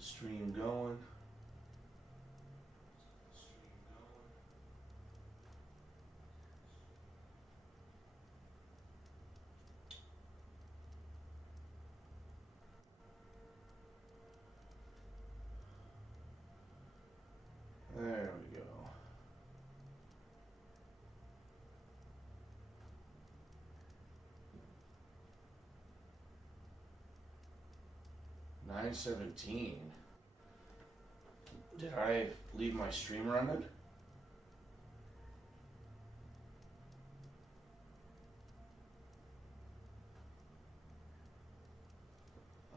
the stream going. There we go. $9.17. Did I leave my stream running?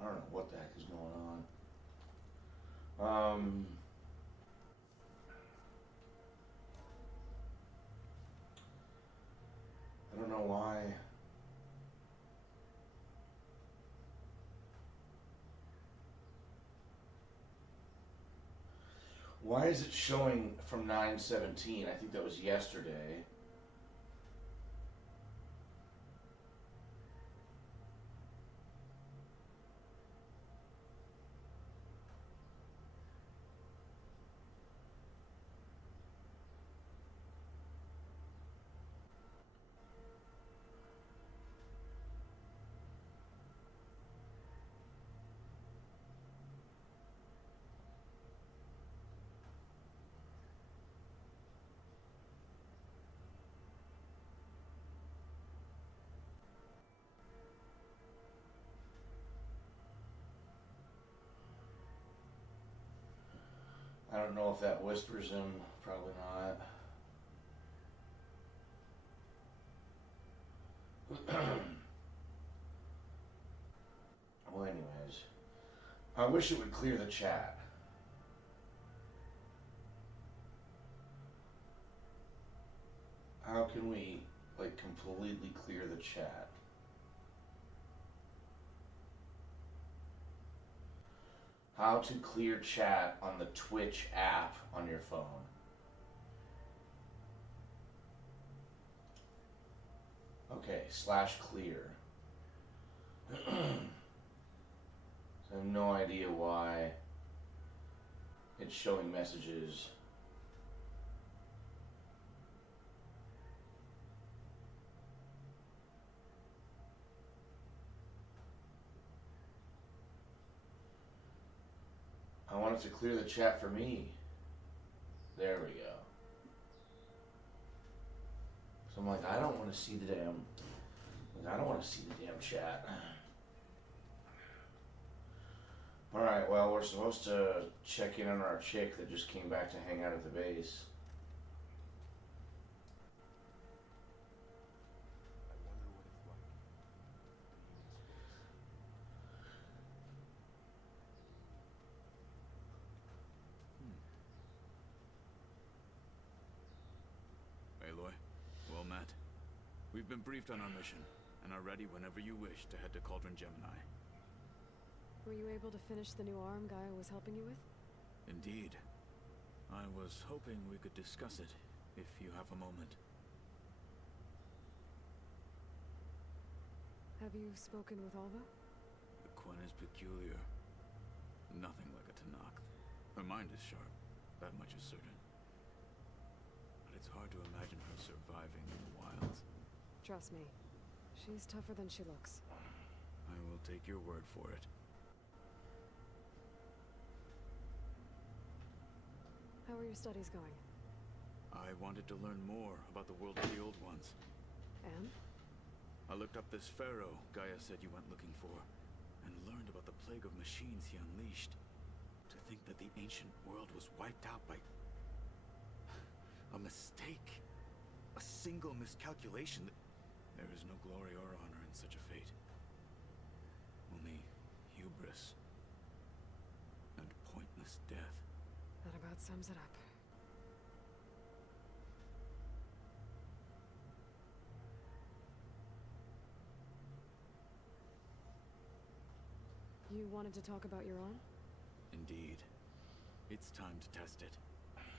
I don't know what the heck is going on. I don't know why. Why is it showing from 9/17? I think that was yesterday. I don't know if that whispers him. Probably not. Well, anyways, I wish it would clear the chat. How can we, like, completely clear the chat? How to clear chat on the Twitch app on your phone. Okay, /clear. So I have no idea why it's showing messages. I want it to clear the chat for me. There we go. So I'm like, I don't want to see the damn. I don't want to see the damn chat. Alright, well, we're supposed to check in on our chick that just came back to hang out at the base. Aloy, well met. We've been briefed on our mission, and are ready whenever you wish to head to Cauldron Gemini. Were you able to finish the new arm Gaia was helping you with? Indeed. I was hoping we could discuss it, if you have a moment. Have you spoken with Alva? The Quen is peculiar. Nothing like a Tanakh. Her mind is sharp, that much is certain. But it's hard to imagine her surviving in the wilds. Trust me, she's tougher than she looks. I will take your word for it. How are your studies going? I wanted to learn more about the world of the Old Ones. And? I looked up this pharaoh Gaia said you went looking for, and learned about the plague of machines he unleashed. To think that the ancient world was wiped out by a mistake. A single miscalculation. There is no glory or honor in such a fate. Only hubris and pointless death. That about sums it up. You wanted to talk about your arm? Indeed. It's time to test it.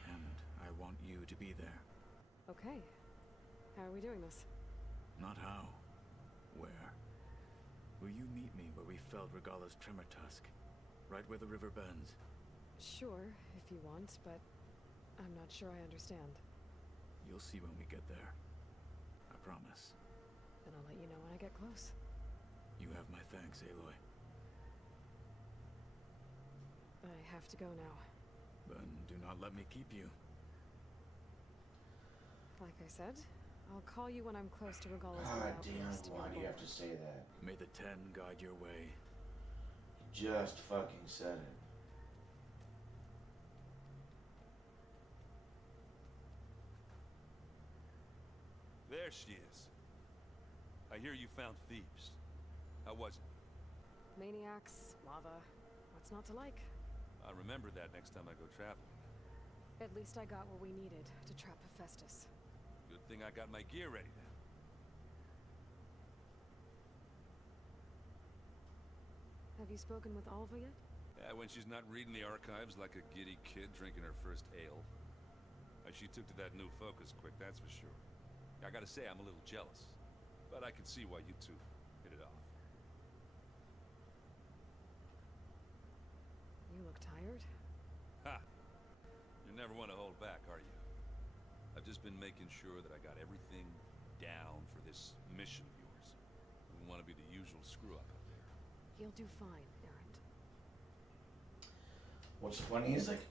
And I want you to be there. Okay. How are we doing this? Not how. Where? Will you meet me where we felled Regala's tremor tusk? right where the river bends. Sure, if you want, but I'm not sure I understand. You'll see when we get there. I promise. Then I'll let you know when I get close. You have my thanks, Aloy. I have to go now. Then do not let me keep you. Like I said, I'll call you when I'm close to Regala's God outpost damn, near why the do you have border. to say that? May the 10 guide your way. You just fucking said it. There she is. I hear you found Thebes. How was it? Maniacs, lava, what's not to like? I'll remember that next time I go traveling. At least I got what we needed to trap Hephaestus. Good thing I got my gear ready then. Have you spoken with Alva yet? Yeah, when she's not reading the archives like a giddy kid drinking her first ale. She took to that new focus quick, that's for sure. I gotta say, I'm a little jealous. But I can see why you two hit it off. You look tired. Ha! You never want to hold back, are you? I've just been making sure that I got everything down for this mission of yours. Wouldn't want to be the usual screw-up out there. He'll do fine, Errant. What's funny is, like,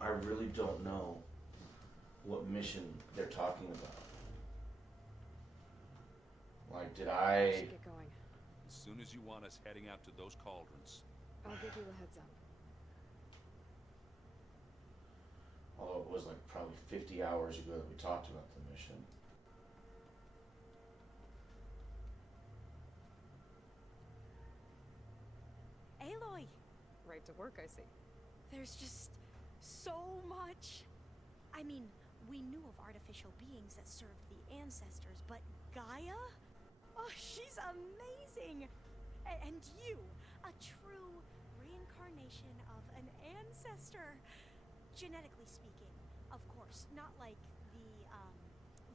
I really don't know what mission they're talking about. Like, did We I... should get going. As soon as you want us heading out to those cauldrons. I'll give you the heads up. Although it was like probably 50 hours ago that we talked about the mission. Aloy! Right to work, I see. There's just so much. I mean, we knew of artificial beings that served the ancestors, but Gaia? Oh, she's amazing! And you, a true reincarnation of an ancestor. Genetically speaking, of course, not like the,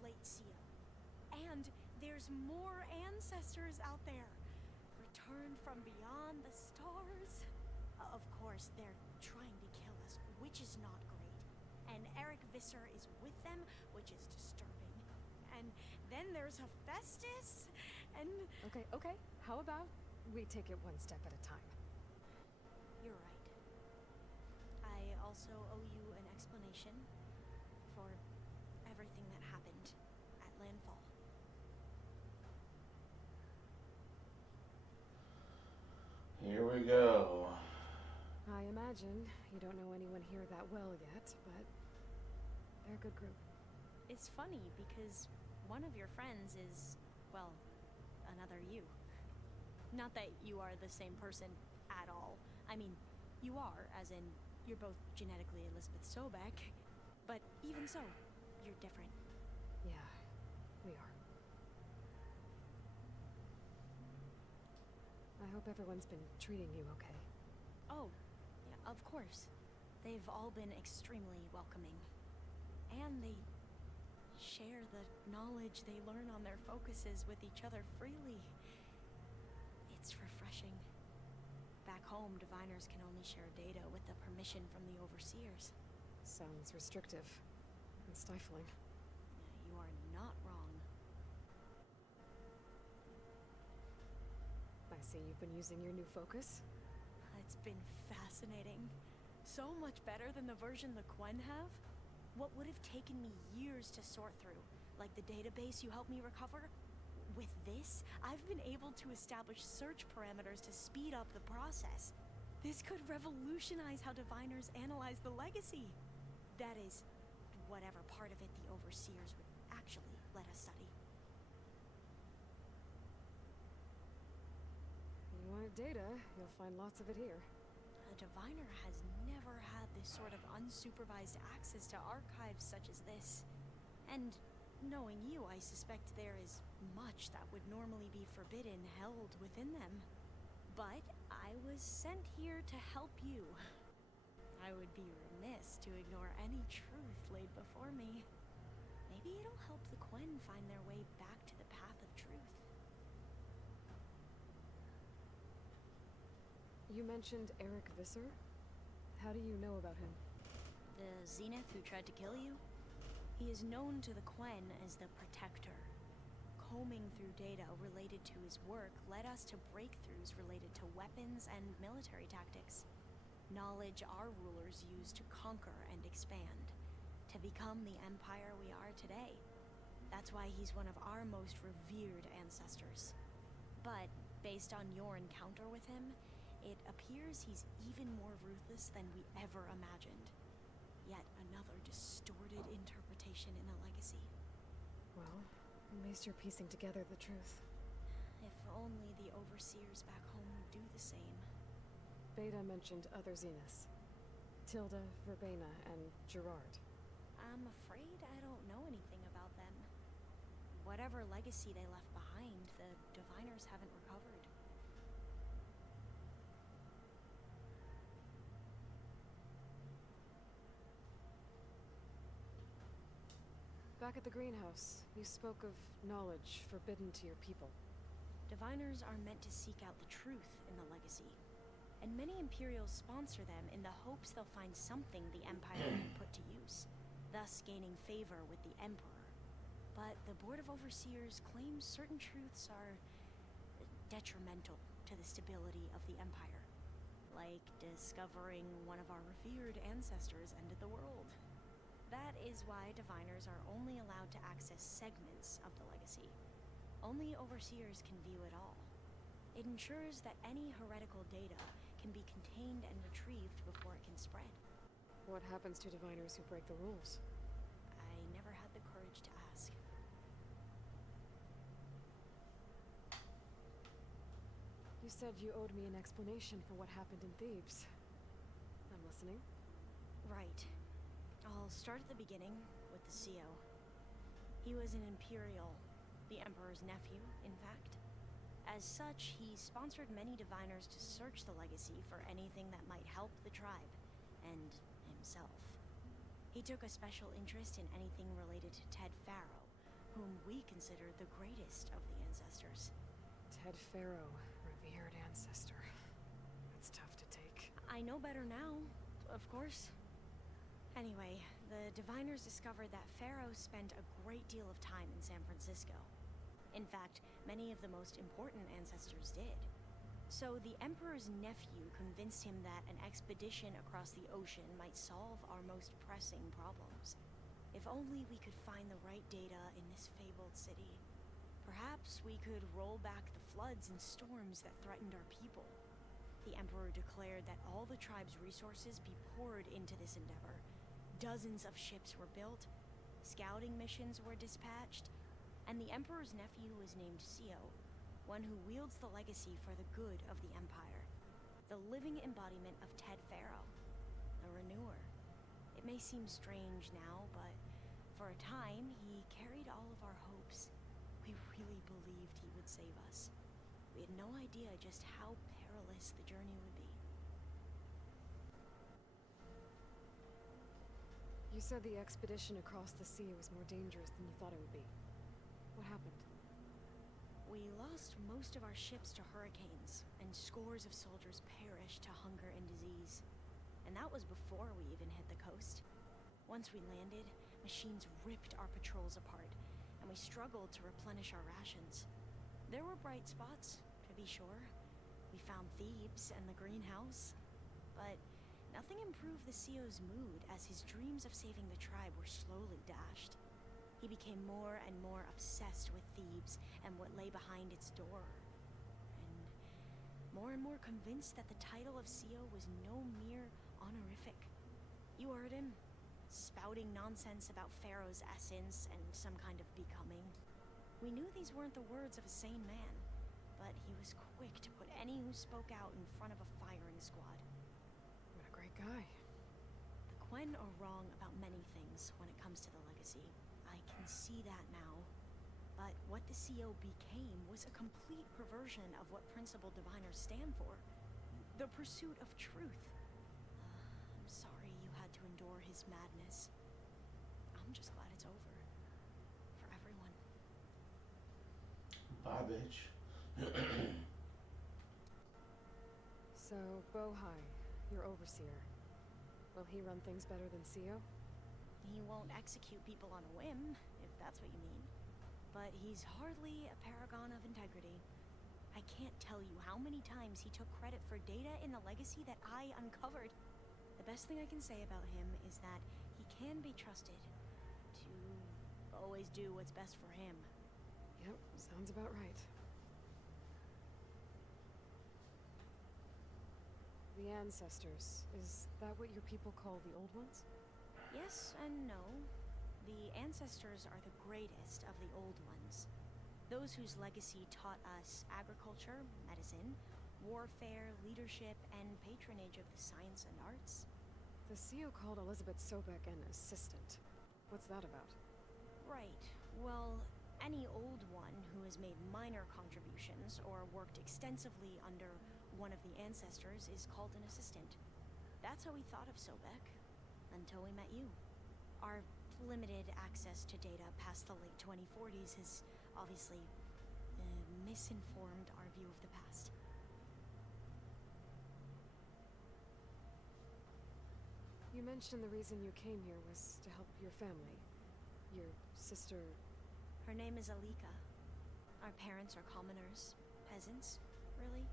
late Sia. And there's more ancestors out there. Returned from beyond the stars. Of course, they're trying to kill us, which is not great. And Eric Visser is with them, which is disturbing. And then there's Hephaestus, and... Okay. How about we take it one step at a time? You're right. I also owe you an explanation for everything that happened at Landfall. Here we go. I imagine you don't know anyone here that well yet, but they're a good group. It's funny because one of your friends is, well, another you. Not that you are the same person at all. I mean, you are, as in, you're both genetically Elizabeth Sobek, but even so, you're different. Yeah, we are. I hope everyone's been treating you okay. Oh, yeah, of course. They've all been extremely welcoming. And they share the knowledge they learn on their focuses with each other freely. It's refreshing. Back home, diviners can only share data with the permission from the overseers. Sounds restrictive and stifling. You are not wrong. I see you've been using your new focus. It's been fascinating. So much better than the version the Quen have. What would have taken me years to sort through, like the database you helped me recover, with this, I've been able to establish search parameters to speed up the process. This could revolutionize how diviners analyze the legacy. That is, whatever part of it the overseers would actually let us study. You want data, you'll find lots of it here. A diviner has never had this sort of unsupervised access to archives such as this. And knowing you, I suspect there is much that would normally be forbidden held within them. But I was sent here to help you. I would be remiss to ignore any truth laid before me. Maybe it'll help the Quen find their way back to the path of truth. You mentioned Eric Visser? How do you know about him? The Zenith who tried to kill you? He is known to the Quen as the Protector. Combing through data related to his work led us to breakthroughs related to weapons and military tactics. Knowledge our rulers used to conquer and expand, to become the empire we are today. That's why he's one of our most revered ancestors. But, based on your encounter with him, it appears he's even more ruthless than we ever imagined. Yet another distorted interpretation in the legacy. Well, at least you're piecing together the truth. If only the overseers back home would do the same. Beta mentioned other Zeniths. Tilda, Verbena, and Gerard. I'm afraid I don't know anything about them. Whatever legacy they left behind, the Diviners haven't recovered. Back at the greenhouse, you spoke of knowledge forbidden to your people. Diviners are meant to seek out the truth in the legacy, and many Imperials sponsor them in the hopes they'll find something the Empire can put to use, thus gaining favor with the Emperor. But the Board of Overseers claims certain truths are detrimental to the stability of the Empire, like discovering one of our revered ancestors ended the world. That is why Diviners are only allowed to access segments of the legacy. Only Overseers can view it all. It ensures that any heretical data can be contained and retrieved before it can spread. What happens to Diviners who break the rules? I never had the courage to ask. You said you owed me an explanation for what happened in Thebes. I'm listening. Right. I'll start at the beginning with the CO. He was an Imperial, the Emperor's nephew, in fact. As such, he sponsored many Diviners to search the legacy for anything that might help the tribe, and himself. He took a special interest in anything related to Ted Farrow, whom we consider the greatest of the ancestors. Ted Farrow, revered ancestor. That's tough to take. I know better now, of course. Anyway, the Diviners discovered that Farrow spent a great deal of time in San Francisco. In fact, many of the most important ancestors did. So the Emperor's nephew convinced him that an expedition across the ocean might solve our most pressing problems. If only we could find the right data in this fabled city. Perhaps we could roll back the floods and storms that threatened our people. The Emperor declared that all the tribe's resources be poured into this endeavor. Dozens of ships were built, scouting missions were dispatched, and the Emperor's nephew was named Sio, one who wields the legacy for the good of the Empire. The living embodiment of Ted Farrow, the Renewer. It may seem strange now, but for a time, he carried all of our hopes. We really believed he would save us. We had no idea just how perilous the journey would be. You said the expedition across the sea was more dangerous than you thought it would be. What happened? We lost most of our ships to hurricanes, and scores of soldiers perished to hunger and disease. And that was before we even hit the coast. Once we landed, machines ripped our patrols apart, and we struggled to replenish our rations. There were bright spots, to be sure. We found Thebes and the greenhouse, but nothing improved the CO's mood as his dreams of saving the tribe were slowly dashed. He became more and more obsessed with Thebes and what lay behind its door. And more convinced that the title of CO was no mere honorific. You heard him, spouting nonsense about Pharaoh's essence and some kind of becoming. We knew these weren't the words of a sane man, but he was quick to put any who spoke out in front of a firing squad. What a great guy. The Quen are wrong about many things when it comes to the legacy. I can see that now. But what the CO became was a complete perversion of what principled diviners stand for. The pursuit of truth. I'm sorry you had to endure his madness. I'm just glad it's over. For everyone. Bye, bitch. So So, Bohai, your overseer. Will he run things better than Sio? He won't execute people on a whim, if that's what you mean. But he's hardly a paragon of integrity. I can't tell you how many times he took credit for data in the legacy that I uncovered. The best thing I can say about him is that he can be trusted to always do what's best for him. Yep, sounds about right. The ancestors, is that what your people call the old ones? Yes and no. The ancestors are the greatest of the old ones. Those whose legacy taught us agriculture, medicine, warfare, leadership, and patronage of the science and arts. The CEO called Elizabeth Sobek an assistant. What's that about? Right. Well, any old one who has made minor contributions or worked extensively under one of the ancestors is called an assistant. That's how we thought of Sobek, until we met you. Our limited access to data past the late 2040s has obviously misinformed our view of the past. You mentioned the reason you came here was to help your family. Your sister... Her name is Alika. Our parents are commoners, peasants, really.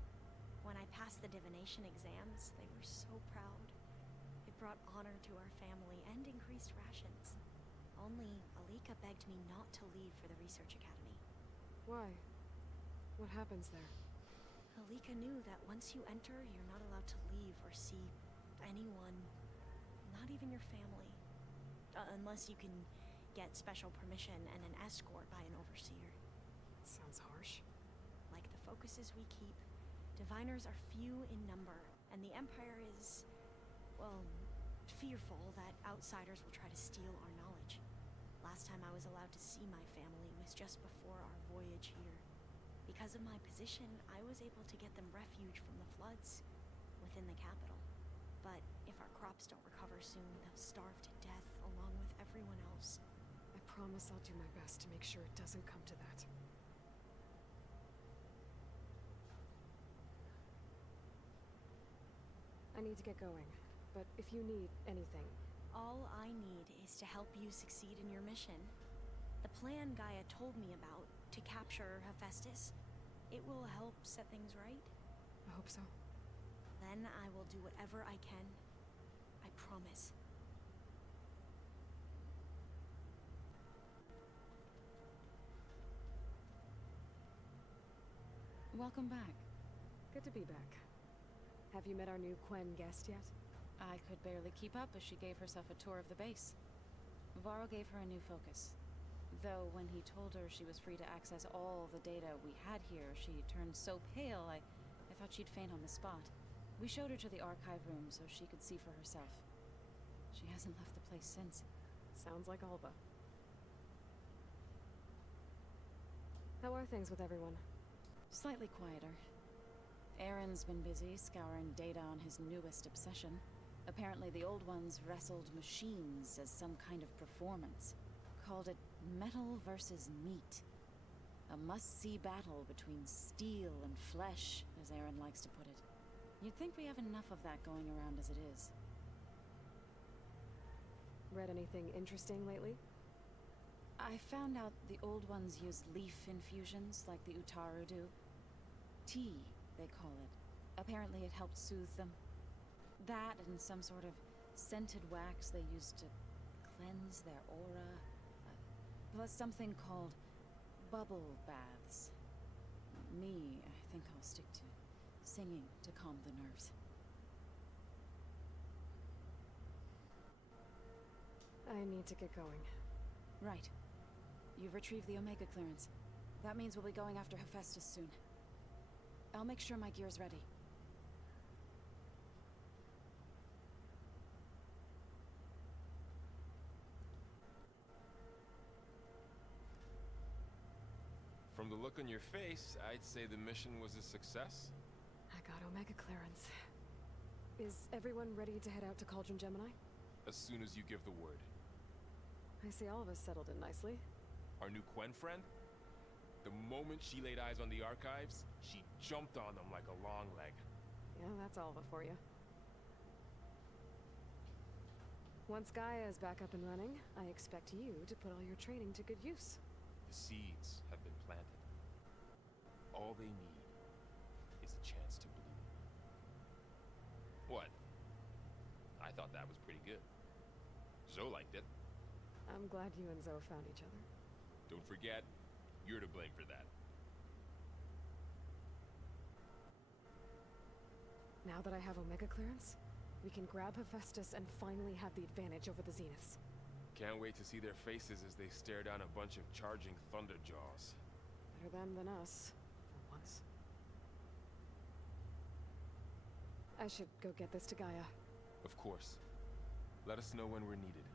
When I passed the divination exams, they were so proud. It brought honor to our family and increased rations. Only Alika begged me not to leave for the research academy. Why? What happens there? Alika knew that once you enter, you're not allowed to leave or see anyone, not even your family. Unless you can get special permission and an escort by an overseer. Sounds harsh. Like the focuses we keep, diviners are few in number, and the Empire is, well, fearful that outsiders will try to steal our knowledge. Last time I was allowed to see my family was just before our voyage here. Because of my position, I was able to get them refuge from the floods within the capital. But if our crops don't recover soon, they'll starve to death along with everyone else. I promise I'll do my best to make sure it doesn't come to that. I need to get going, but if you need anything... All I need is to help you succeed in your mission. The plan Gaia told me about, to capture Hephaestus, it will help set things right. I hope so. Then I will do whatever I can. I promise. Welcome back. Good to be back. Have you met our new Quen guest yet? I could barely keep up as she gave herself a tour of the base. Varro gave her a new focus. Though when he told her she was free to access all the data we had here, she turned so pale I thought she'd faint on the spot. We showed her to the archive room so she could see for herself. She hasn't left the place since. Sounds like Alba. How are things with everyone? Slightly quieter. Aaron's been busy scouring data on his newest obsession. Apparently the old ones wrestled machines as some kind of performance. Called it metal versus meat. A must-see battle between steel and flesh, as Aaron likes to put it. You'd think we have enough of that going around as it is. Read anything interesting lately? I found out the old ones use leaf infusions like the Utaru do. Tea, they call it. Apparently it helped soothe them. That and some sort of scented wax they used to cleanse their aura. Plus something called bubble baths. Me, I think I'll stick to singing to calm the nerves. I need to get going. Right. You've retrieved the Omega clearance. That means we'll be going after Hephaestus soon. I'll make sure my gear's ready. From the look on your face, I'd say the mission was a success. I got Omega clearance. Is everyone ready to head out to Cauldron Gemini? As soon as you give the word. I see all of us settled in nicely. Our new Quen friend? The moment she laid eyes on the archives, she jumped on them like a long leg. Yeah, that's all of it for you. Once Gaia is back up and running, I expect you to put all your training to good use. The seeds have been planted. All they need is a chance to bloom. What? I thought that was pretty good. Zoe liked it. I'm glad you and Zoe found each other. Don't forget, you're to blame for that. Now that I have Omega clearance, we can grab Hephaestus and finally have the advantage over the Zeniths. Can't wait to see their faces as they stare down a bunch of charging Thunderjaws. Better them than us, for once. I should go get this to Gaia. Of course. Let us know when we're needed.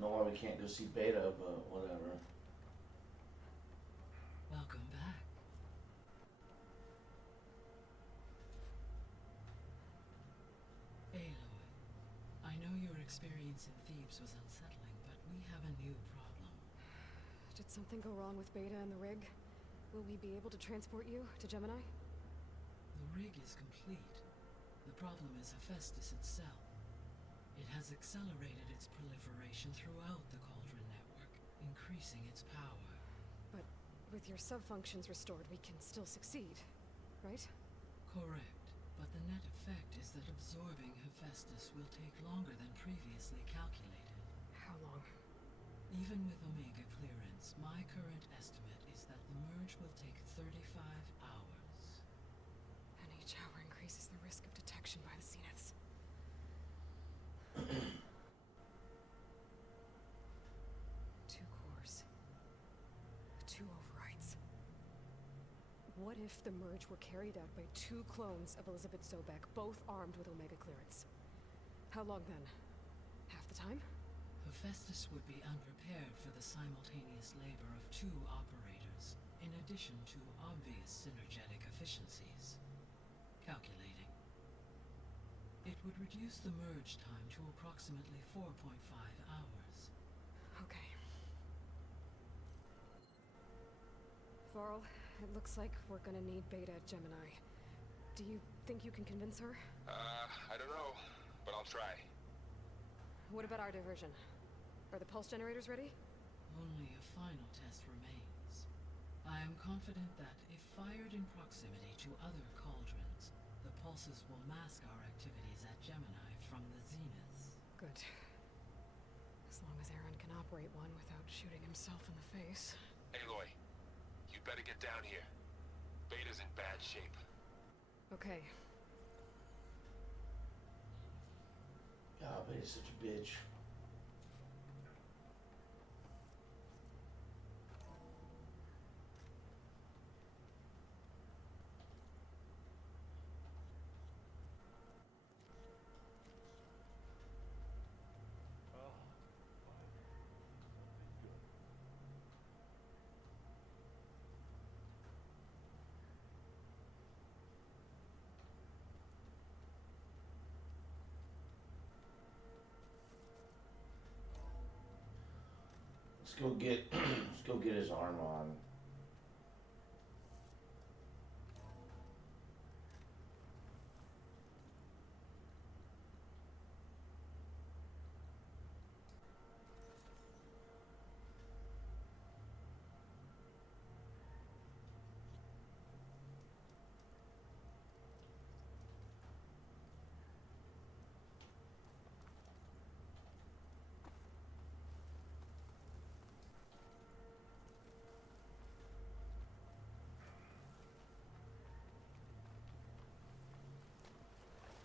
Don't know why we can't go see Beta, but whatever. Welcome back. Aloy, I know your experience in Thebes was unsettling, but we have a new problem. Did something go wrong with Beta and the rig? Will we be able to transport you to Gemini? The rig is complete. The problem is Hephaestus itself. It has accelerated its proliferation throughout the Cauldron network, increasing its power. But with your sub-functions restored, we can still succeed, right? Correct, but the net effect is that absorbing Hephaestus will take longer than previously calculated. How long? Even with Omega clearance, my current estimate is that the merge will take 35 hours. And each hour increases the risk of detection by the Zeniths. Two cores. Two overrides. What if the merge were carried out by two clones of Elizabeth Sobek, both armed with Omega clearance? How long then? Half the time? Hephaestus would be unprepared for the simultaneous labor of two operators, in addition to obvious synergetic efficiencies. Calculating. It would reduce the merge time to approximately 4.5 hours. Okay. Varl, it looks like we're gonna need Beta at Gemini. Do you think you can convince her? I don't know, but I'll try. What about our diversion? Are the pulse generators ready? Only a final test remains. I am confident that, if fired in proximity to other cauldrons, the pulses will mask our activities at Gemini from the Zeniths. Good. As long as Aaron can operate one without shooting himself in the face. Aloy, you better get down here. Beta's in bad shape. Okay. God, Beta's such a bitch. let's go get his arm on.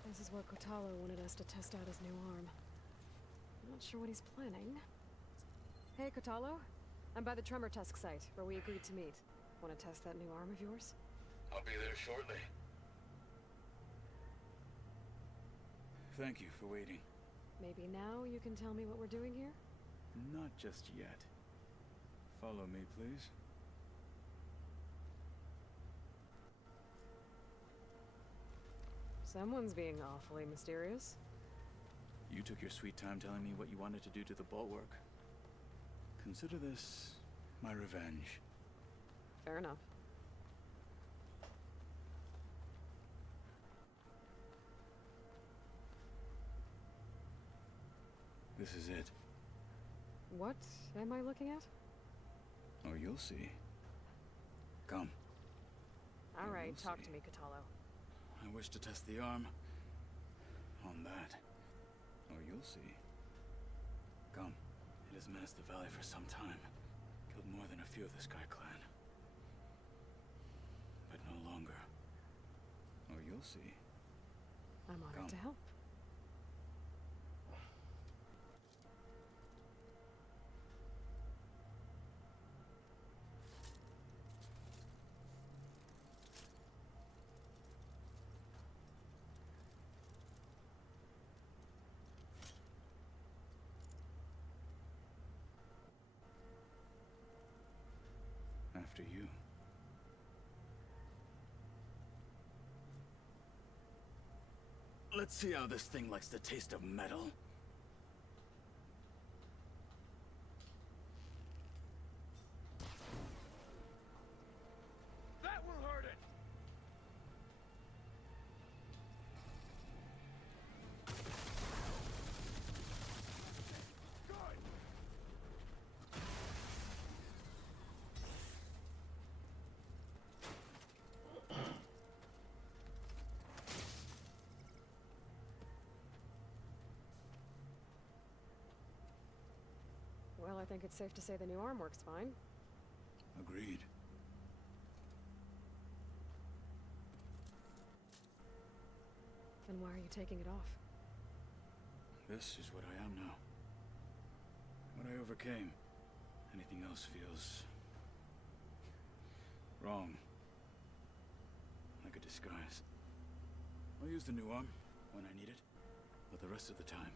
This is where Kotalo wanted us to test out his new arm. I'm not sure what he's planning. Hey, Kotalo. I'm by the Tremor Tusk site, where we agreed to meet. Want to test that new arm of yours? I'll be there shortly. Thank you for waiting. Maybe now you can tell me what we're doing here? Not just yet. Follow me, please. Someone's being awfully mysterious. You took your sweet time telling me what you wanted to do to the bulwark. Consider this my revenge. Fair enough. This is it. What am I looking at? Oh, you'll see. Come. All right, we'll talk see. to me, Kotalo. I wish to test the arm on that. Oh, you'll see. Come. It has menaced the valley for some time. Killed more than a few of the Sky Clan. But no longer. Oh, you'll see. I'm honored Come. to help. After you. Let's see how this thing likes the taste of metal. That will hurt it! Good! Well, I think it's safe to say the new arm works fine. Agreed. Then why are you taking it off? This is what I am now. What I overcame. Anything else feels wrong. Like a disguise. I'll use the new arm when I need it, but the rest of the time,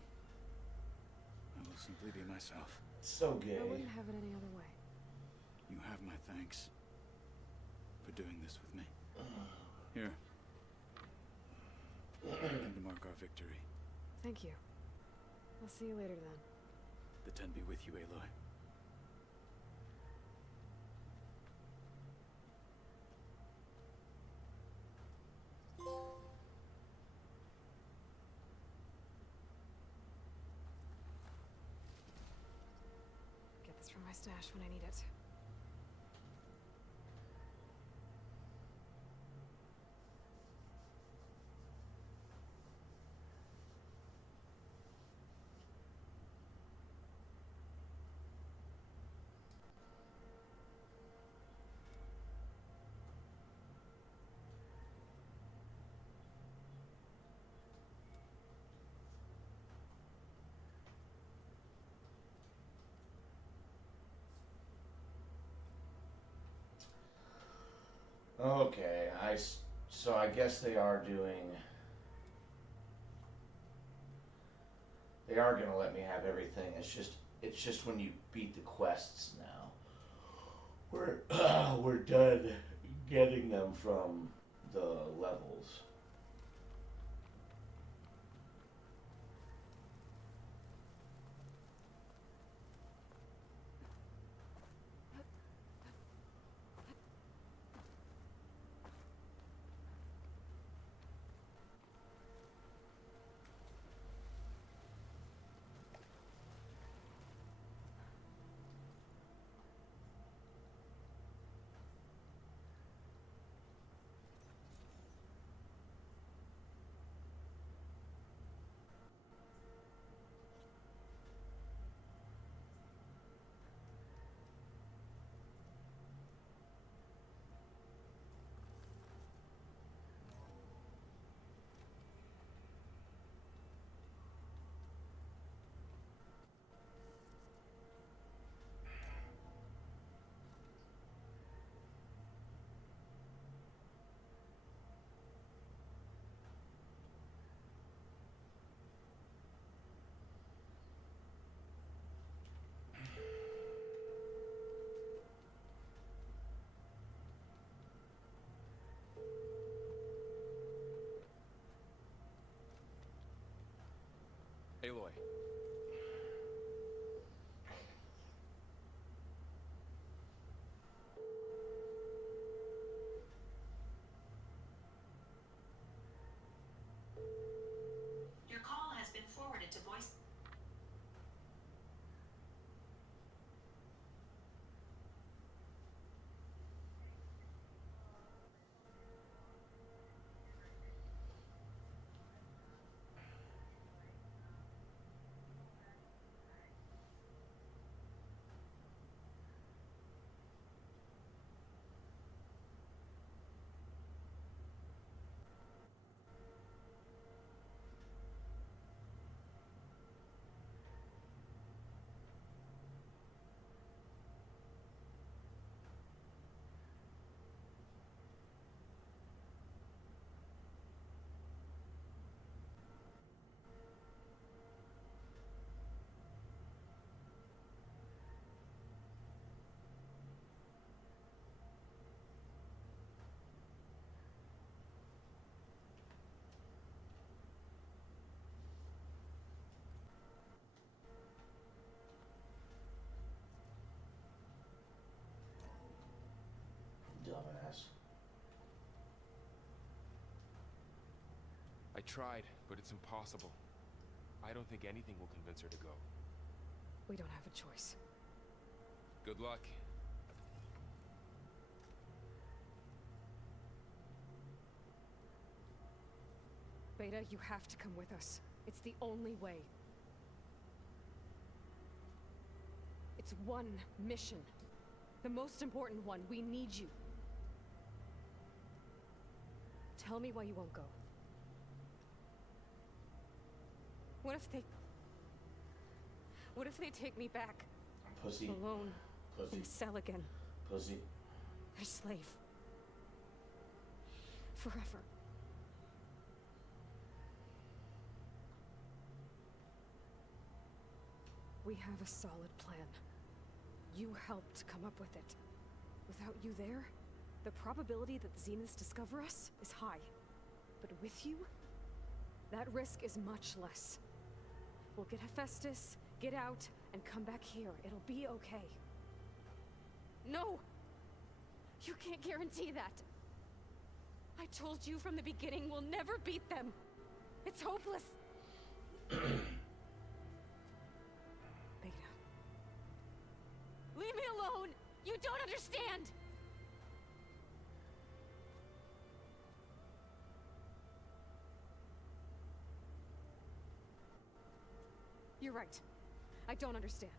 I will simply be myself. So gay. I wouldn't have it any other way. You have my thanks for doing this with me. Here. And to mark our victory. Thank you. I'll see you later then. The Ten be with you, Aloy. Get this from my stash when I need it. Okay, so I guess they are gonna let me have everything. It's just when you beat the quests now. We're done getting them from the levels. Aloy. Your call has been forwarded to voice. Dumbass. I tried, but it's impossible. I don't think anything will convince her to go. We don't have a choice. Good luck. Beta, you have to come with us. It's the only way. It's one mission. The most important one. We need you. Tell me why you won't go. What if they take me back? Pussy. Alone. In Pussy. a cell again. Pussy. Their slave. Forever. We have a solid plan. You helped come up with it. Without you there, the probability that the Zeniths discover us is high. But with you, that risk is much less. We'll get Hephaestus, get out, and come back here. It'll be okay. No! You can't guarantee that. I told you from the beginning we'll never beat them. It's hopeless. Beta. Leave me alone! You don't understand! You're right. I don't understand.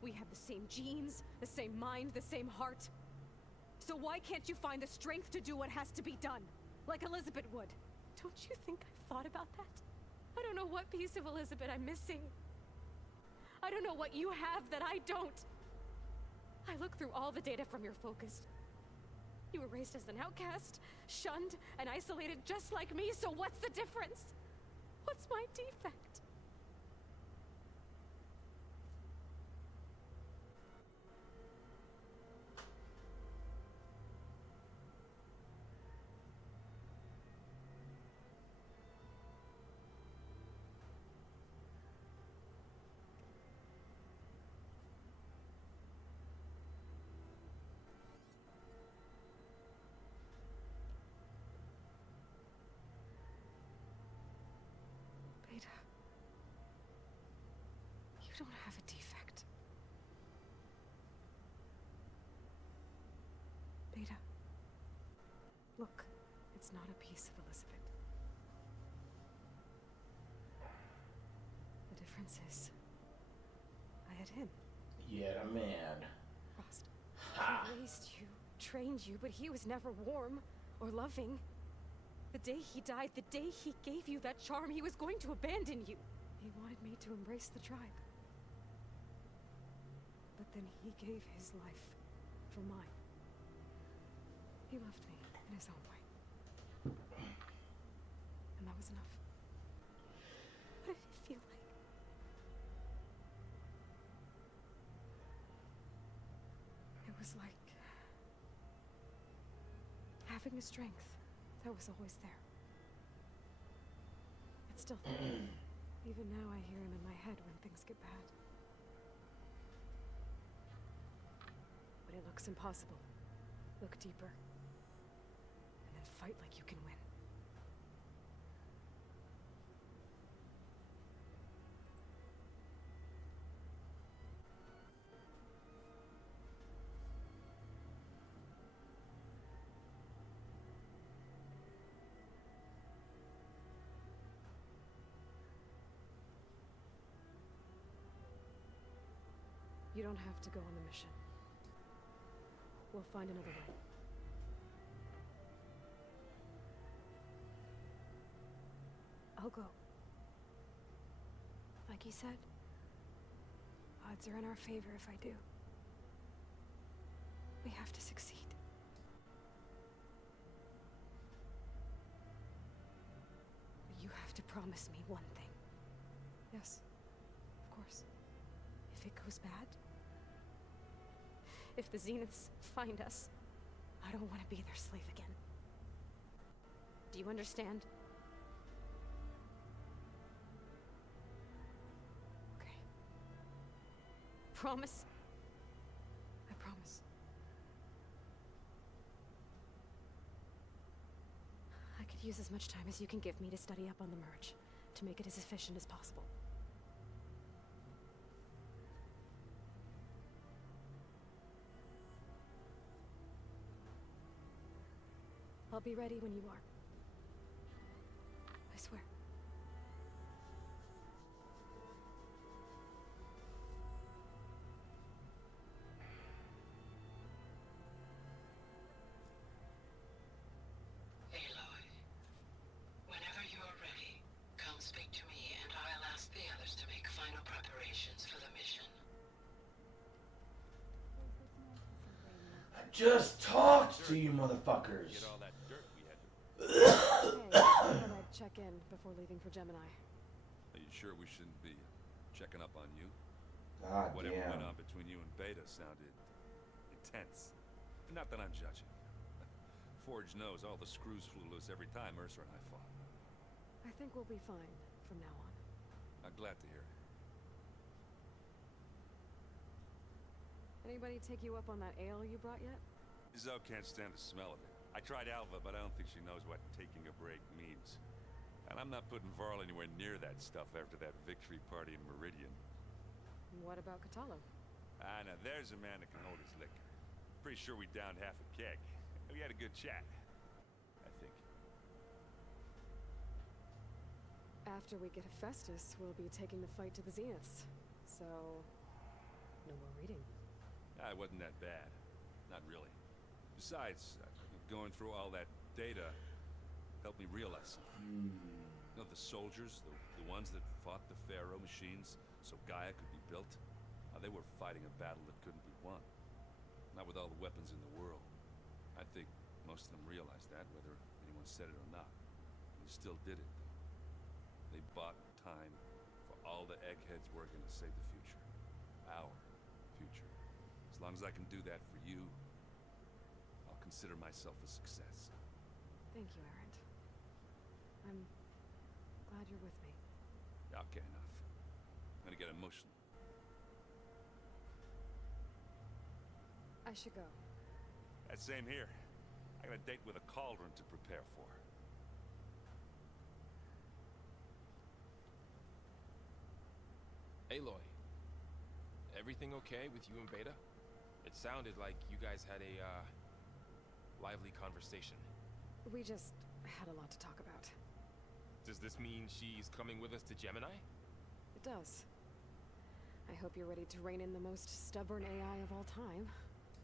We have the same genes, the same mind, the same heart. So why can't you find the strength to do what has to be done? Like Elizabeth would. Don't you think I've thought about that? I don't know what piece of Elizabeth I'm missing. I don't know what you have that I don't. I look through all the data from your focus. You were raised as an outcast, shunned, and isolated just like me, so what's the difference? What's my defect? Beta, you don't have a defect. Beta, look, it's not a piece of Elizabeth. The difference is, I had him. Yet a man. Frost. Ha! He raised you, trained you, but he was never warm or loving. The day he died, the day he gave you that charm, he was going to abandon you. He wanted me to embrace the tribe. But then he gave his life for mine. He loved me in his own way. And that was enough. What did it feel like? It was like having a strength that was always there. It's still there. Even now I hear him in my head when things get bad. But it looks impossible. Look deeper. And then fight like you can win. You don't have to go on the mission. We'll find another way. I'll go. Like he said, odds are in our favor if I do. We have to succeed. You have to promise me one thing. Yes, of course. If it goes bad, if the Zeniths find us, I don't want to be their slave again. Do you understand? Okay. Promise? I promise. I could use as much time as you can give me to study up on the merge, to make it as efficient as possible. I'll be ready when you are. I swear. Aloy, whenever you're ready, come speak to me and I'll ask the others to make final preparations for the mission. I just talked to you motherfuckers. Get all that dirt we had to. Hey, I thought I'd check in before leaving for Gemini. Are you sure we shouldn't be checking up on you? God Whatever damn. went on between you and Beta sounded intense. Not that I'm judging. Forge knows all the screws flew loose every time Mercer and I fought. I think we'll be fine from now on. I'm glad to hear it. Anybody take you up on that ale you brought yet? Zoe can't stand the smell of it. I tried Alva, but I don't think she knows what taking a break means. And I'm not putting Varl anywhere near that stuff after that victory party in Meridian. What about Catalo? Ah, now there's a man that can hold his liquor. Pretty sure we downed half a keg. We had a good chat, I think. After we get Hephaestus, we'll be taking the fight to the Zeniths. So, no more reading. Ah, it wasn't that bad. Not really. Besides, going through all that data helped me realize something. You know, the soldiers, the ones that fought the Pharaoh machines so Gaia could be built, they were fighting a battle that couldn't be won. Not with all the weapons in the world. I think most of them realized that, whether anyone said it or not. They still did it, though. They bought time for all the eggheads working to save the future. Our future. As long as I can do that for you, I'll consider myself a success. Thank you, Erend. I'm glad you're with me. Okay, enough. I'm gonna get emotional. I should go. That same here. I got a date with a cauldron to prepare for. Aloy, everything okay with you and Beta? It sounded like you guys had a, lively conversation. We just had a lot to talk about. Does this mean she's coming with us to Gemini? It does. I hope you're ready to rein in the most stubborn AI of all time.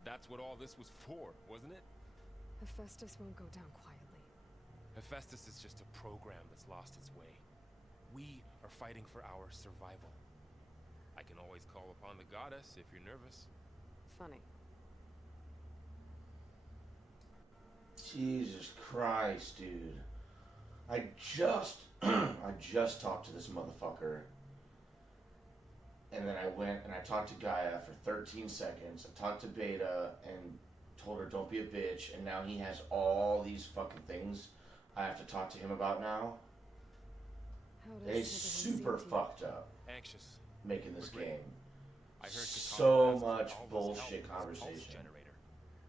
That's what all this was for, wasn't it? Hephaestus won't go down quietly. Hephaestus is just a program that's lost its way. We are fighting for our survival. I can always call upon the goddess if you're nervous. Funny. Jesus Christ, dude. I just talked to this motherfucker. And then I went and I talked to Gaia for 13 seconds. I talked to Beta and told her don't be a bitch. And now he has all these fucking things I have to talk to him about now. How does And it's everything super seem to you? fucked up Anxious. making this Agreed. game. I heard So Katana asks for much Alva's bullshit help with his pulse conversation. generator.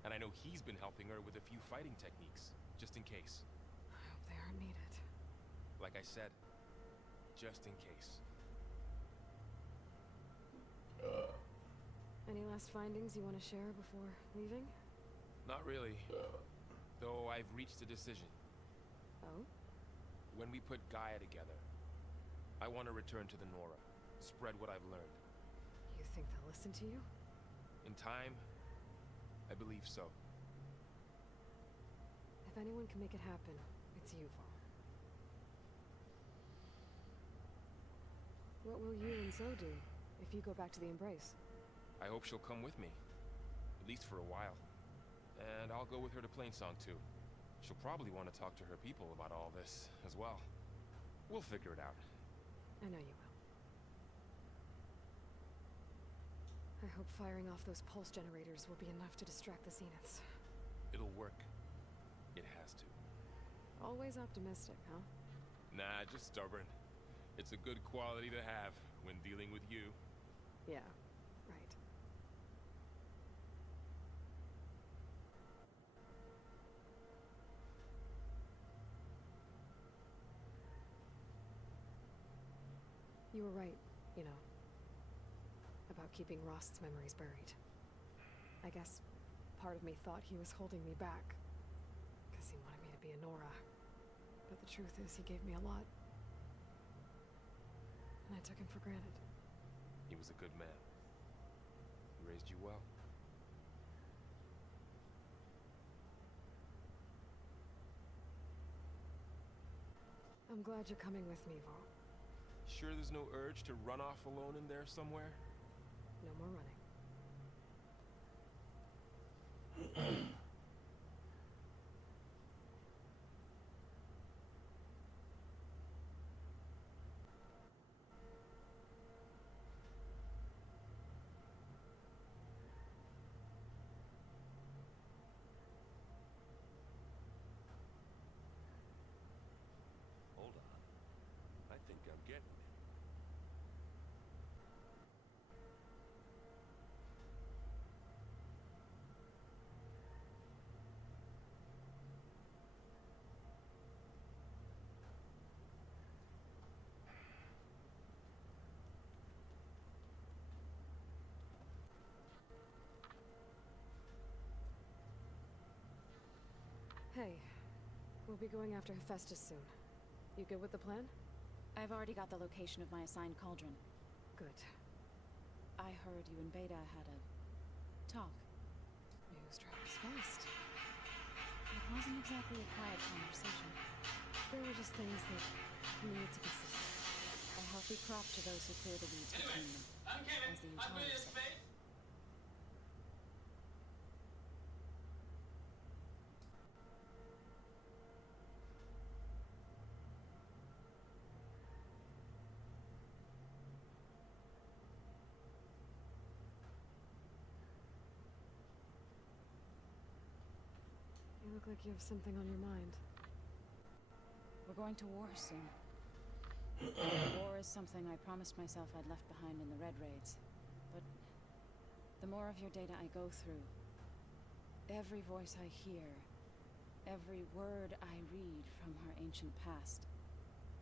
And I know he's been helping her with a few fighting techniques, just in case. I hope they aren't needed. Like I said, just in case. Any last findings you want to share before leaving? Not really. Though I've reached a decision. Oh? When we put Gaia together, I want to return to the Nora, spread what I've learned. You think they'll listen to you? In time, I believe so. If anyone can make it happen, it's you, Val. What will you and Zoe do if you go back to the Embrace? I hope she'll come with me, at least for a while. And I'll go with her to Plainsong too. She'll probably want to talk to her people about all this as well. We'll figure it out. I know you will. I hope firing off those pulse generators will be enough to distract the Zeniths. It'll work. It has to. Always optimistic, huh? Nah, just stubborn. It's a good quality to have when dealing with you. Yeah, right. You were right, you know, about keeping Rost's memories buried. I guess part of me thought he was holding me back, because he wanted me to be a Nora. But the truth is, he gave me a lot. And I took him for granted. He was a good man. He raised you well. I'm glad you're coming with me, Val. Sure there's no urge to run off alone in there somewhere? No more running. Hold on. I think I'm getting it. Hey, we'll be going after Hephaestus soon. You good with the plan? I've already got the location of my assigned cauldron. Good. I heard you and Beta had a talk. News travels fast. It wasn't exactly a quiet conversation. There were just things that needed to be said. A healthy crop to those who clear the weeds between them, as the Utari said. You look like you have something on your mind. We're going to war soon. War is something I promised myself I'd left behind in the Red Raids. But the more of your data I go through, every voice I hear, every word I read from her ancient past,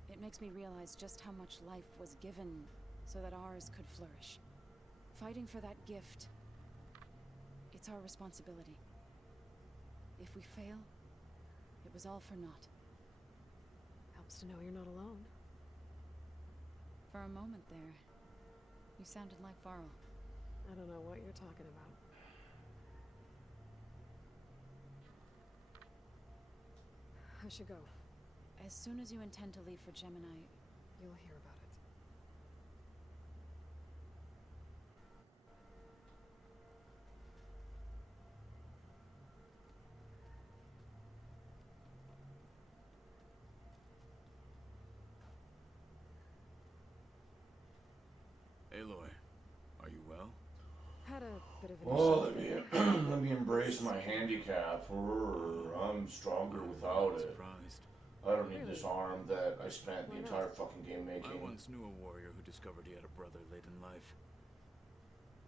it makes me realize just how much life was given so that ours could flourish. Fighting for that gift, it's our responsibility. If we fail, it was all for naught. Helps to know you're not alone. For a moment there, you sounded like Varl. I don't know what you're talking about. I should go. As soon as you intend to leave for Gemini, You'll hear about it. Aloy, are you well? Had a bit of an Oh, issue. let me embrace my handicap. I'm stronger without Not it. surprised. I don't need Really? this arm that I spent the Why not? entire fucking game I making. once knew a warrior who discovered he had a brother late in life.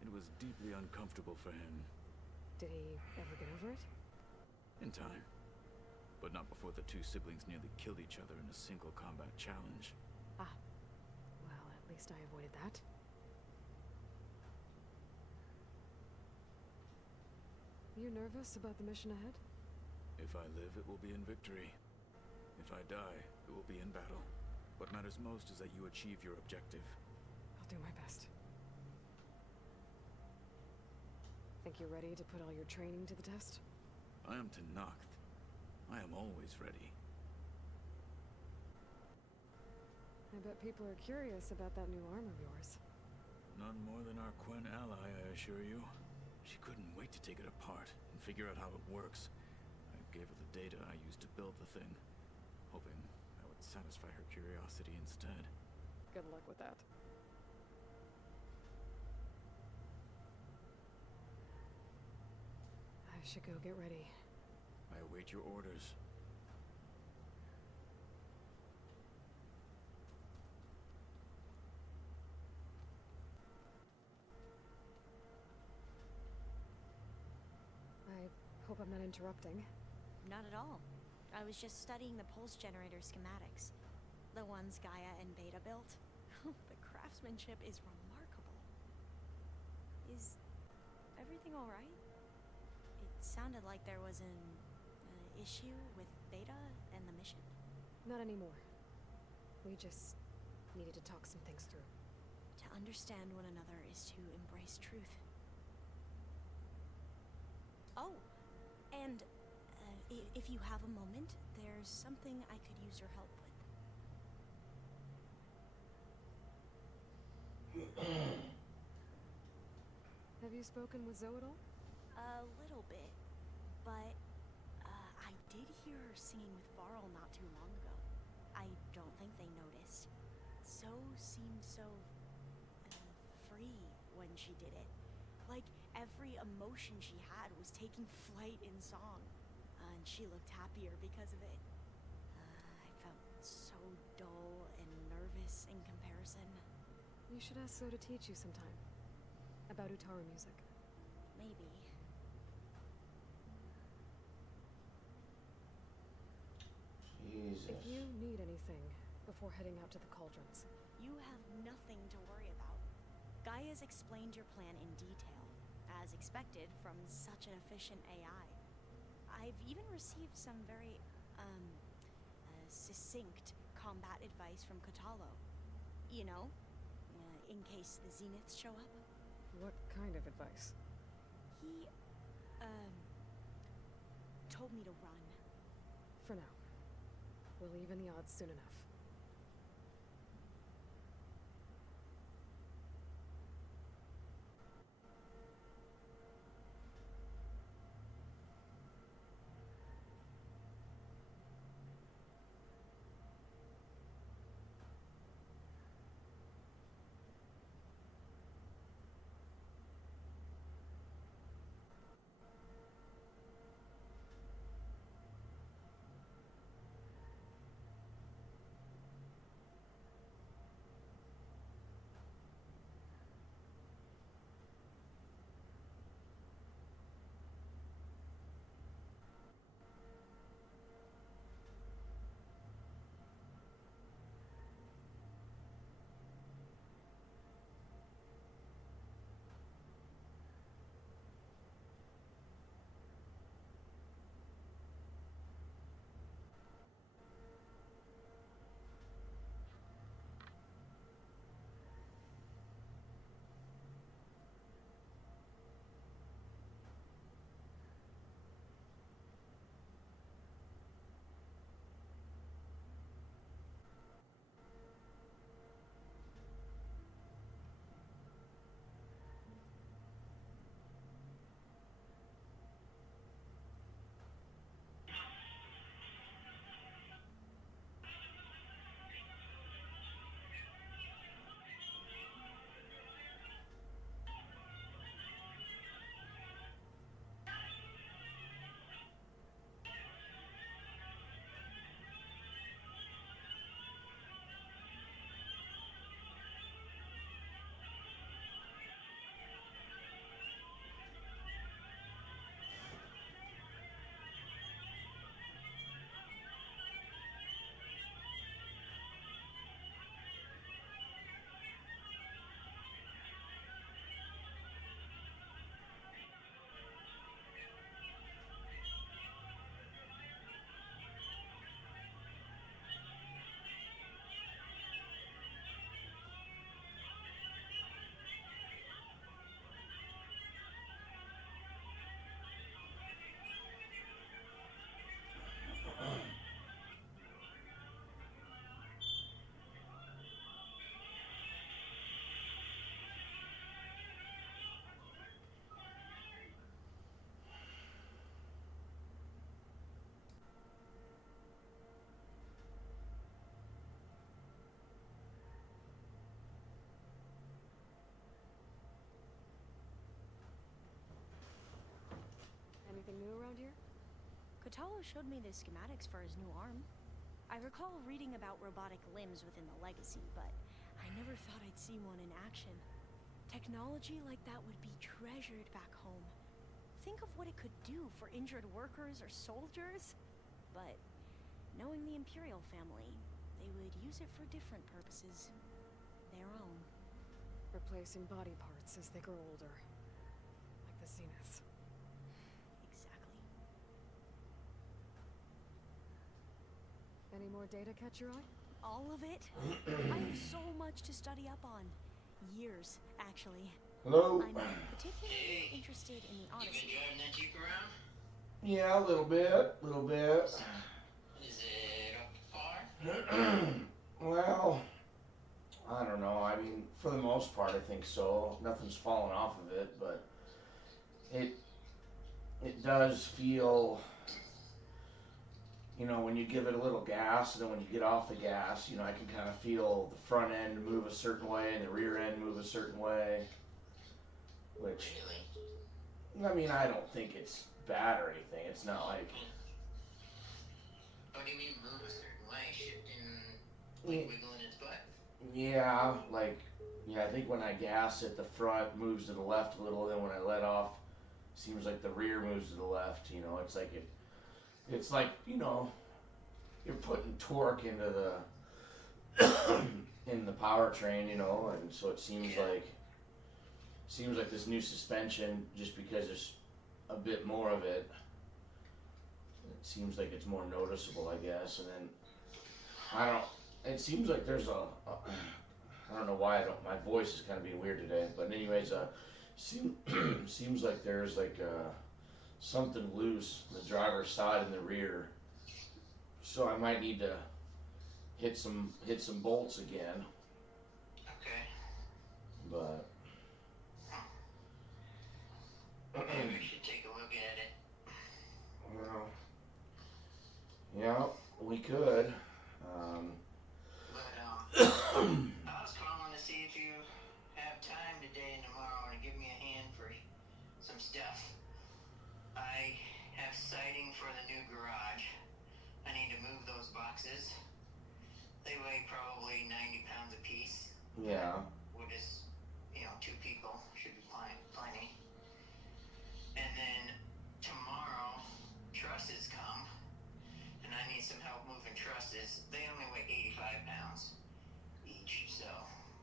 It was deeply uncomfortable for him. Did he ever get over it? In time. But not before the two siblings nearly killed each other in a single combat challenge. Ah. Well, at least I avoided that. You nervous about the mission ahead? If I live, it will be in victory. If I die, it will be in battle. What matters most is that you achieve your objective. I'll do my best. Think you're ready to put all your training to the test? I am Tenakth. I am always ready. I bet people are curious about that new arm of yours. None more than our Quen ally, I assure you. She couldn't wait to take it apart and figure out how it works. I gave her the data I used to build the thing, hoping I would satisfy her curiosity instead. Good luck with that. I should go get ready. I await your orders. I hope I'm not interrupting. Not at all. I was just studying the pulse generator schematics. The ones Gaia and Beta built. The craftsmanship is remarkable. Is everything alright? It sounded like there was an issue with Beta and the mission. Not anymore. We just needed to talk some things through. To understand one another is to embrace truth. Oh, and if you have a moment, there's something I could use your help with. Have you spoken with Zoe at all? A little bit, but I did hear her singing with Varl not too long ago. I don't think they noticed. Zoe seemed so free when she did it. Like every emotion she had was taking flight in song. And she looked happier because of it. I felt so dull and nervous in comparison. You should ask Zoe to teach you sometime. About Utaru music. Maybe. Jesus. If you need anything before heading out to the cauldrons. You have nothing to worry about. Gaia's explained your plan in detail, as expected from such an efficient AI. I've even received some very, succinct combat advice from Katalo. You know, in case the Zeniths show up. What kind of advice? He, told me to run. For now. We'll even the odds soon enough. Patalo showed me the schematics for his new arm. I recall reading about robotic limbs within the Legacy, but I never thought I'd see one in action. Technology like that would be treasured back home. Think of what it could do for injured workers or soldiers. But knowing the Imperial family, they would use it for different purposes. Their own. Replacing body parts as they grow older. Like the Zeniths. Exactly. Any more data catch your eye? All of it? I have so much to study up on. Years, actually. Hello? I'm particularly interested in the Odyssey. You been driving that Jeep around? Yeah, a little bit. Is it up far? Well, I don't know. I mean, for the most part, I think so. Nothing's fallen off of it, but it does feel, you know, when you give it a little gas, and then when you get off the gas, you know, I can kind of feel the front end move a certain way and the rear end move a certain way. Which, Really? I mean, I don't think it's bad or anything. It's not like... What do you mean move a certain way? Shifting, like wiggling its butt? Yeah, like, yeah, I think when I gas it, the front moves to the left a little, then when I let off, seems like the rear moves to the left, you know, it's like it's like, you know, you're putting torque into the, in the powertrain, you know, and so it seems like this new suspension, just because there's a bit more of it, it seems like it's more noticeable, I guess, and then, it seems like there's I don't know why my voice is kind of being weird today, but anyways, seems like there's like something loose on the driver's side and the rear, so I might need to hit some bolts again, Okay. but Maybe we should take a look at it. well, yeah, we could. But, I was calling to see if you have time today and tomorrow to give me a hand for some stuff. I have siding for the new garage. I need to move those boxes. They weigh probably 90 pounds a piece. Yeah. We'll just, you know, 2 people should be plenty. And then tomorrow, trusses come, and I need some help moving trusses. They only weigh 85 pounds each, so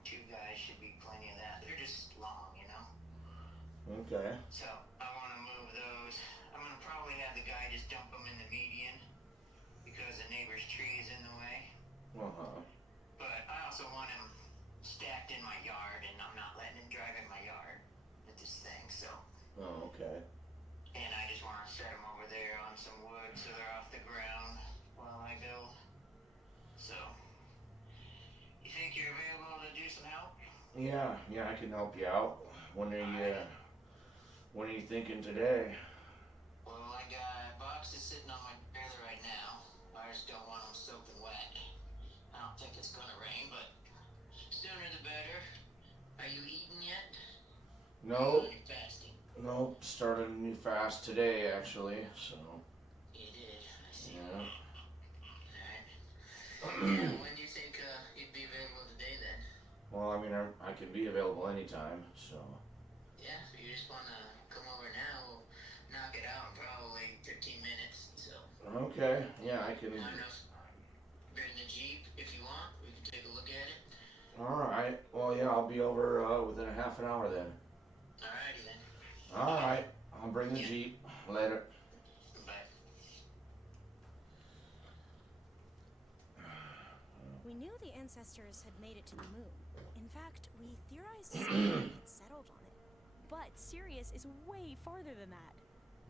2 guys should be plenty of that. They're just long, you know? Okay. So I want to move those. I'm going to probably have the guy just dump them in the median because the neighbor's tree is in the way. Uh-huh. But I also want him stacked in my yard, and I'm not letting him drive in my yard with this thing, so. Oh, okay. And I just want to set them over there on some wood so they're off the ground while I build. So, you think you're available to do some help? Yeah, I can help you out. When are you thinking today? Well, I got boxes sitting on my trailer right now. I just don't want them soaking wet. I don't think it's gonna rain, but sooner the better. Are you eating yet? No. Are you fasting? Nope, started a new fast today, actually, so. You did, I see. Yeah. Alright. Yeah, when do you think you'd be available today then? Well, I mean, I can be available anytime, so. Yeah, so you just wanna come over now, we'll knock it out in probably 15 minutes, so. Okay, yeah, I can. I don't know if bring the Jeep if you want, we can take a look at it. Alright, well, yeah, I'll be over within a half an hour then. Alrighty then. Alright, I'll bring the Yeah. Jeep later. Bye. We knew the ancestors had made it to the moon. In fact, we theorized something had settled on it. But Sirius is way farther than that.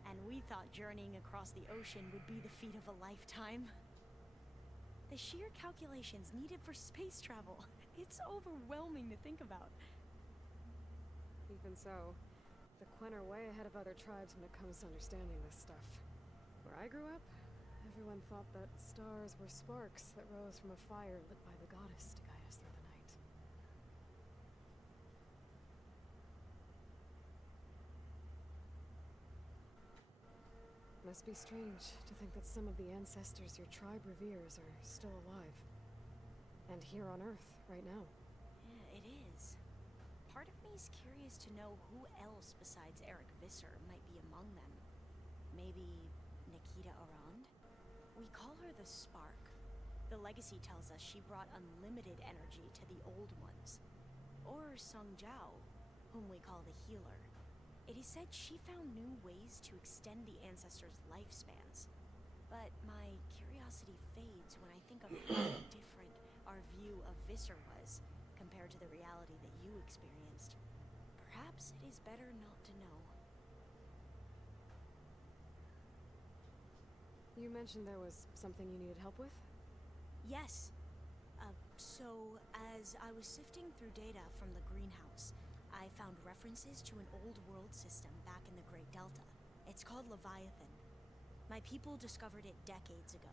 And we thought journeying across the ocean would be the feat of a lifetime. The sheer calculations needed for space travel. It's overwhelming to think about. Even so, the Quen are way ahead of other tribes when it comes to understanding this stuff. Where I grew up, everyone thought that stars were sparks that rose from a fire lit by the goddess to guide us through the night. Must be strange to think that some of the ancestors your tribe reveres are still alive. And here on Earth, right now. Yeah, it is. Part of me is curious to know who else besides Eric Visser might be among them. Maybe Nikita Arand? We call her the Spark. The legacy tells us she brought unlimited energy to the Old Ones. Or Sung Jiao, whom we call the Healer. It is said she found new ways to extend the ancestors' lifespans. But my curiosity fades when I think of how different our view of Visser was compared to the reality that you experienced. Perhaps it is better not to know. You mentioned there was something you needed help with? Yes. So, as I was sifting through data from the greenhouse, I found references to an old world system back in the Great Delta. It's called Leviathan. My people discovered it decades ago.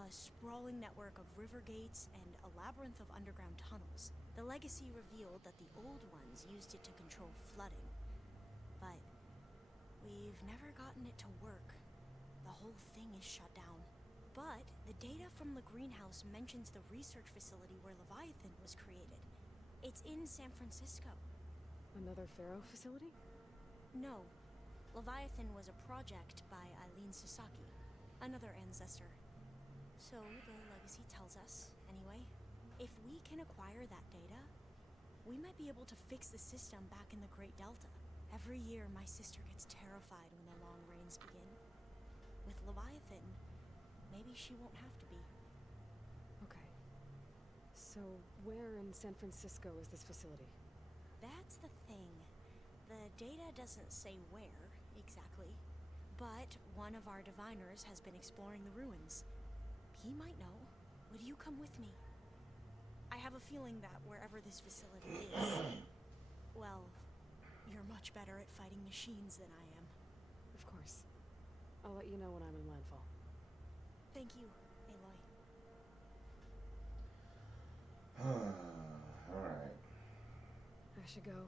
A sprawling network of river gates and a labyrinth of underground tunnels. The legacy revealed that the Old Ones used it to control flooding. But we've never gotten it to work. The whole thing is shut down. But the data from the greenhouse mentions the research facility where Leviathan was created. It's in San Francisco. Another Pharaoh facility? No. Leviathan was a project by Eileen Sasaki, another ancestor. So the legacy tells us, anyway. If we can acquire that data, we might be able to fix the system back in the Great Delta. Every year, my sister gets terrified when the long rains begin. With Leviathan, maybe she won't have to be. Okay. So, where in San Francisco is this facility? That's the thing. The data doesn't say where, exactly. But one of our diviners has been exploring the ruins. He might know. Would you come with me? I have a feeling that wherever this facility is, well, you're much better at fighting machines than I am. Of course. I'll let you know when I'm in landfall. Thank you, Aloy. Alright. I should go.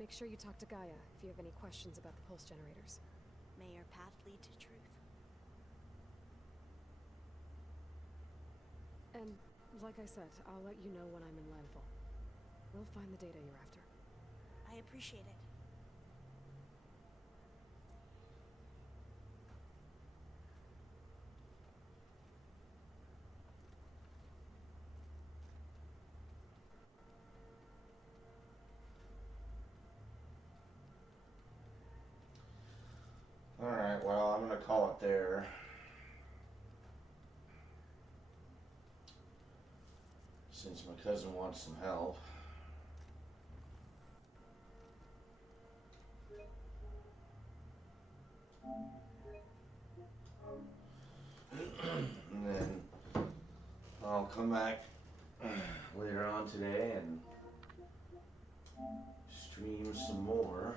Make sure you talk to Gaia if you have any questions about the pulse generators. May your path lead to truth. And, like I said, I'll let you know when I'm in landfall. We'll find the data you're after. I appreciate it. Alright, well, I'm gonna call it there. Since my cousin wants some help. And then I'll come back later on today and stream some more.